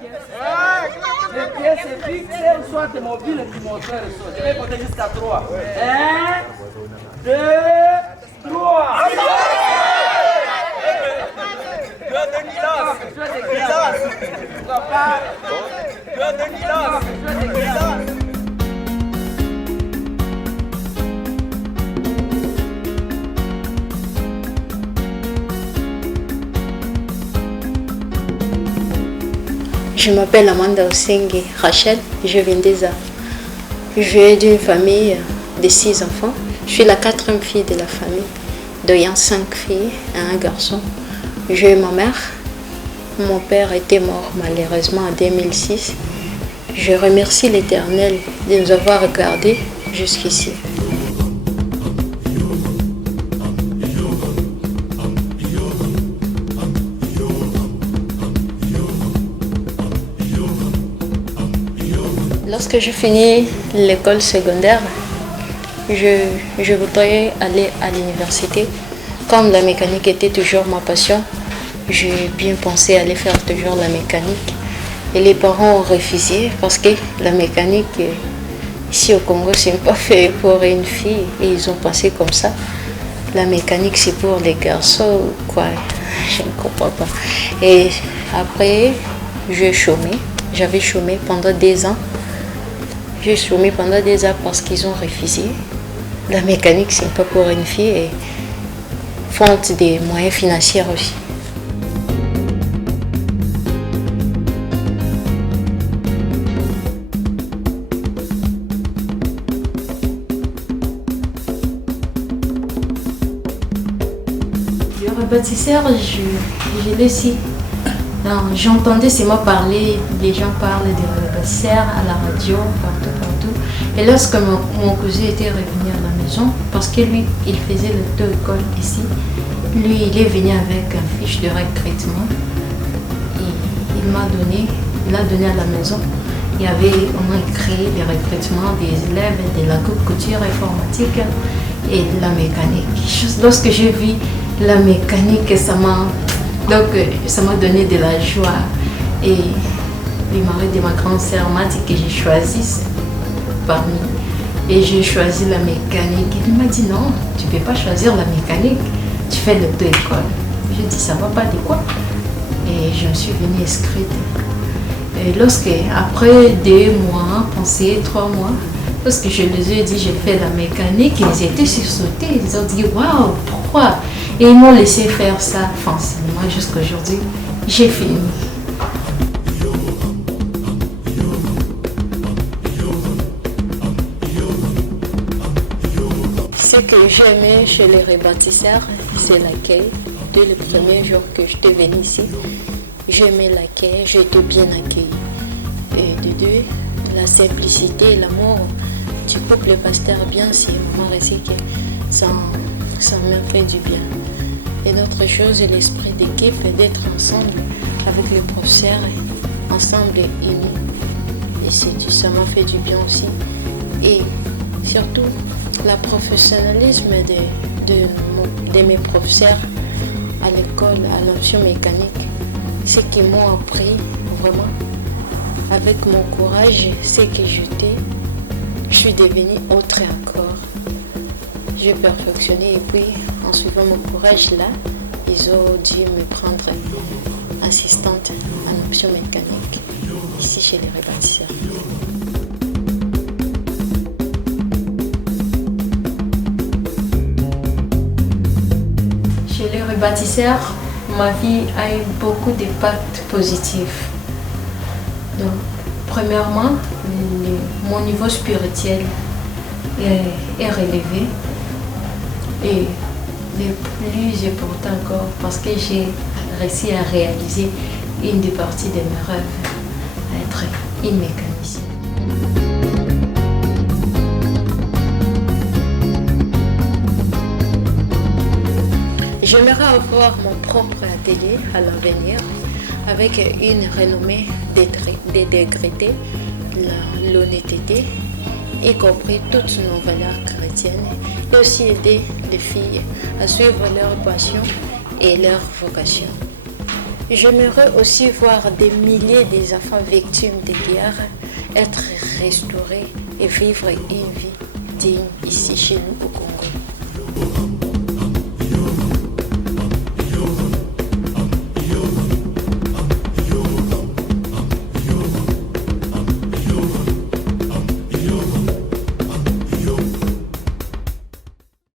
Les pièces c'est fixé, soit mobile et moteur. Je vais compter jusqu'à 3. 1, 2, 3. Je m'appelle Amanda Osengue Rachel, je viens des Arts. Je viens d'une famille de 6 enfants. Je suis la 4e fille de la famille, ayant 5 filles et un garçon. J'ai ma mère. Mon père était mort malheureusement en 2006. Je remercie l'Éternel de nous avoir gardés jusqu'ici. Lorsque je finis l'école secondaire, je voudrais aller à l'université. Comme la mécanique était toujours ma passion, j'ai bien pensé aller faire toujours la mécanique. Et les parents ont refusé parce que la mécanique, ici au Congo, c'est pas fait pour une fille. Et ils ont pensé comme ça. La mécanique, c'est pour les garçons, quoi. Je ne comprends pas. Et après, j'ai chômé. J'avais chômé pendant 2 ans. J'ai chômé pendant 2 ans parce qu'ils ont refusé. La mécanique, c'est pas pour une fille et faute des moyens financiers aussi. Le rebâtisseur, je l'ai su. J'entendais seulement parler, les gens parlent de rebâtisseur à la radio, partout. Et lorsque mon cousin était revenu à la maison, parce que lui, il faisait l'auto-école ici, lui, il est venu avec un fiche de recrutement. Et il a donné à la maison. On a créé des recrutements des élèves de la couture informatique et de la mécanique. Lorsque j'ai vu la mécanique, ça m'a donné de la joie. Et le mari de ma grande sœur m'a dit que je choisisse parmi. Et j'ai choisi la mécanique. Il m'a dit non, tu ne peux pas choisir la mécanique, tu fais l'auto-école. J'ai dit ça ne va pas de quoi. Et je me suis venue inscrite. Et après 2 mois, 3 mois, lorsque je les ai dit j'ai fait la mécanique, ils étaient sursautés. Ils ont dit waouh, pourquoi? Et ils m'ont laissé faire ça facilement jusqu'à aujourd'hui. J'ai fini. Ce que j'aimais chez les rebâtisseurs, c'est l'accueil. Dès le premier jour que j'étais venue ici, j'aimais l'accueil, j'étais bien accueillie. Et de 2, la simplicité et l'amour du couple pasteur bien, c'est maman récit que ça m'a fait du bien. Et l'autre chose, l'esprit d'équipe, d'être ensemble avec les professeurs, ensemble et unis. Et ça m'a fait du bien aussi. Et surtout, le professionnalisme de mes professeurs à l'école, à l'option mécanique, ce qu'ils m'ont appris vraiment. Avec mon courage, ce que j'étais, je suis devenue autre encore. J'ai perfectionné et puis en suivant mon courage là, ils ont dû me prendre assistante en option mécanique ici chez les rebâtisseurs. Chez les rebâtisseurs, ma vie a eu beaucoup d'impact positifs. Donc, premièrement, mon niveau spirituel est relevé. Et le plus important encore, parce que j'ai réussi à réaliser une des parties de mes rêves, à être une mécanicienne. J'aimerais avoir mon propre atelier à l'avenir avec une renommée dédégradée, l'honnêteté, y compris toutes nos valeurs chrétiennes, et aussi aider les filles à suivre leur passion et leur vocation. J'aimerais aussi voir des milliers d'enfants victimes de guerre être restaurés et vivre une vie digne ici chez nous au Congo.